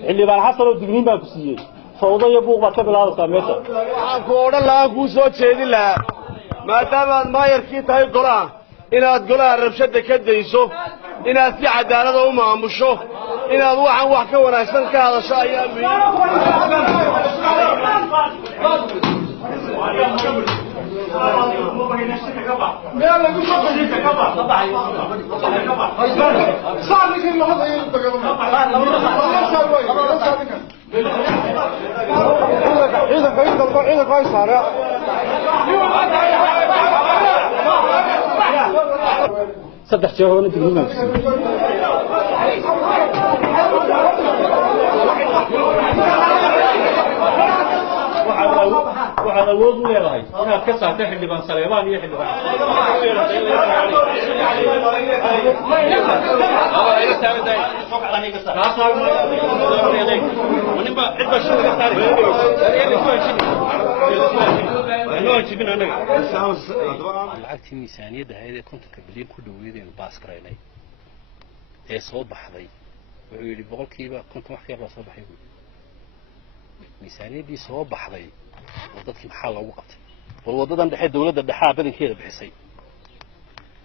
اللي بالحصل الدقنين باكسيه فوضى يبوغ بكبل هذا ساميته كورا لا كوسو تشيدي لا ما دام ما يركي تاي قرا inaad golaha rabshada ka dayso inaad si cadaalad u maamusho inaad waxan wax ka wanaagsan ka hadasho ayaa صدق جهون الدنيا نفسي وعلى الوضوء ولا راي أنا كسر تحدي بن سليمان يحدي lacagtii miisaaniyadda ahayd ee kontonka bilyan ku dhaweydaynu baas garaynay ee soo baxday wuxuu yidhi boqolkiiba konton wax ka yar baa soo baxay buui miisaaniyaddii soo baxday oo dadkii maxaa loogu qabtay bal waddadan dhexe dawladda dhexaa badankeeda bixisay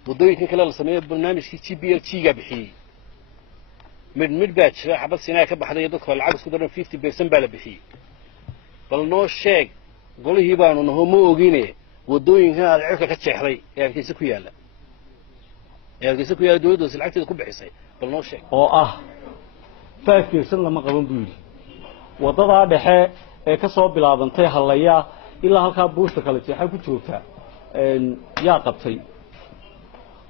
waddooyinkan kale la sameeyo barnaamijkii g b l g gaa bixiyey midh baa jira xabad sinaa ka baxday iyo dadka lacag isku daran 50% baa la bixiyey bal noo sheeg golihii baanu naho ma ogine waddooyinkan aad cirka ka jeexday ee halkiisa ku yaala dawladda lacagteeda ku bixisay bal noo sheeg oo ah 5% lama qaban buu yidhi waddadaa dhexe ee ka soo bilaabantay halaya ilaa halkaa buushta kale jeexay ku joogtaa yaa qabtay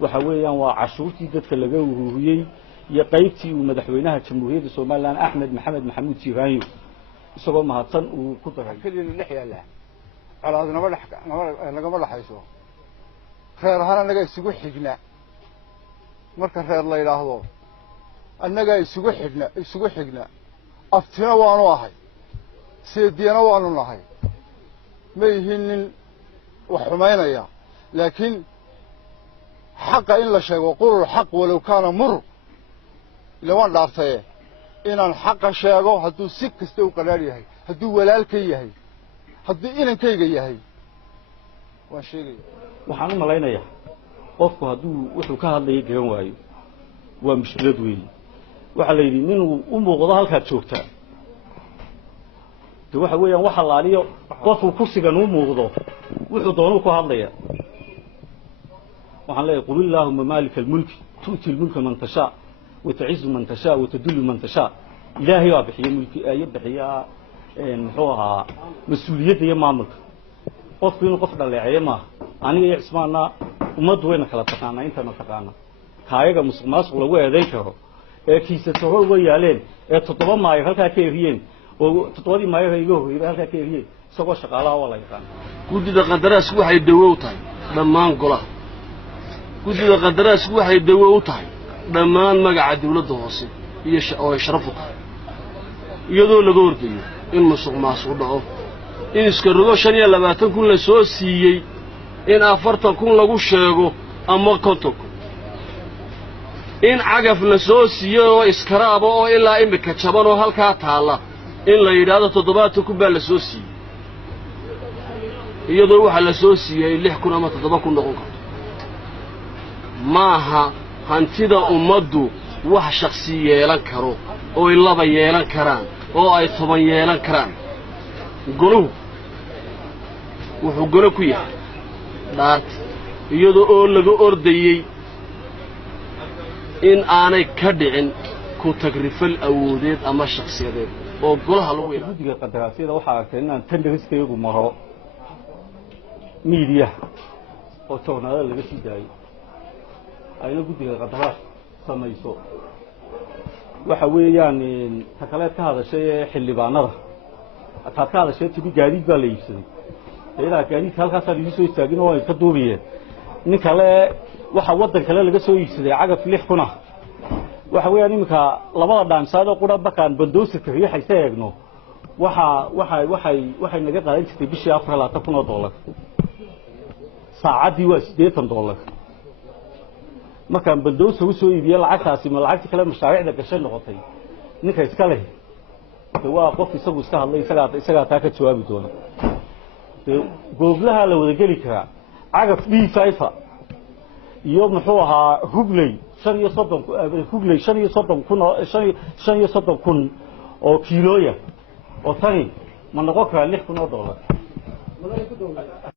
waxa weeyaan waa cashuurtii dadka laga uruuriyey iyo qaybtii uu madaxweynaha jamhuuriyadda Soomaaliland Axmed Maxamed Maxamuud Jiiraanyo isagoo mahadsan uu ku tagay kaliya lix yaala calaad nagama dhaxayso reer ahaan anaga isugu xigna marka reer la yiraahdo annaga isugu xigna aftina waanu ahay seediyana waanu nahay ma yihiin wax xumaynaya laakiin xaqa in la sheego qulul xaq walow kaana mur lawan dhaartay inaan xaqa sheego hadduu si kasta u qaraar yahay hadduu walaalka yahay haddii inankayga yahay waan sheegay waxaan u malaynayaa qofku hadduu wuxuu ka hadlayay garan waayo waa mushkilad weyn waxa la yidhi nin u muuqdo halkaad joogtaa de waxa weeyaan waxa laaliyo qofku kursigan u muuqdo wuxuu doonuu ku hadlayaa waxaan leeyahay qul illahumma maalikal mulki tu'ti al-mulka man tashaa وتعز من تشاء وتدل من تشاء إلهي وابحي ملكي يبحي محوها مسؤوليته يا مامك قف بينه قف دلعيه ما أنا يسمعنا ومد وين خلا تقانا أنت ما تقانا كايجا مسماس ولا وين كهو كيس تهور ويالين تطبع ما يخلك كيفين وتطبع ما يخليه يخلك كيفين سوى شغالة ولا يكان كودي قدراس واحد دووتاي دمان قلا كودي قدراس واحد دووتاي dhammaan magaca dawladda hoose iyo oo sharafu tahay iyadoo laga horgeeyo in musuqmaasuq dhaco in iska rogo 25 kun la soo siiyay in 40 kun lagu sheego ama 50 kun in cagaf la soo siiyay oo iskaraabo oo ilaa imika jaban oo halkaa taala in la yiraahdo 70 kun baa la soo siiyay iyadoo waxa la soo siiyay 6 kun ama 7 kun noqon karto maaha hantida ummaddu wax shakhsi yeelan karo oo ay laba yeelan karaan oo ay 10 yeelan karaan goluhu wuxuu golo ku yahay dhaart iyadoo laga ordayay in aanay ka dhicin ku tagrifal awoodeed ama shakhsiyadeed oo golaha lagu yeelan guddiga qandaraasyada waxa arkay inaan tenderiskaygu maro media oo joornaalada laga sii daayay ayna guddiga qandaraas samayso waxa weeyaan takaleed ka hadashay xildhibaanada ka hadashay tibi gaadiid baa la iibsaday ilaa gaadiid halkaas ay soo istaagin oo ay ka duubiyeen nin kale waxa wadan kale laga soo iibsaday cagaf 6 kuna waxa weeyaan imika labada dhaansaado qura bakaan bandoosirka riixaysa eegno waxay naga qaadan jirtay bishii $4,000 saacadii waa $80 markaan bandoos ugu soo iibiyay lacagtaasi ma lacagta kale mashaariicda gashay noqotay ninka iska leh waa qof isagu iska hadlay isagaa taa ka jawaabi doona gooblaha la wada geli karaa cagaf D5 iyo muxuu ahaa hugley 35 kun oo kiilooya oo tani ma noqon karaa $6,000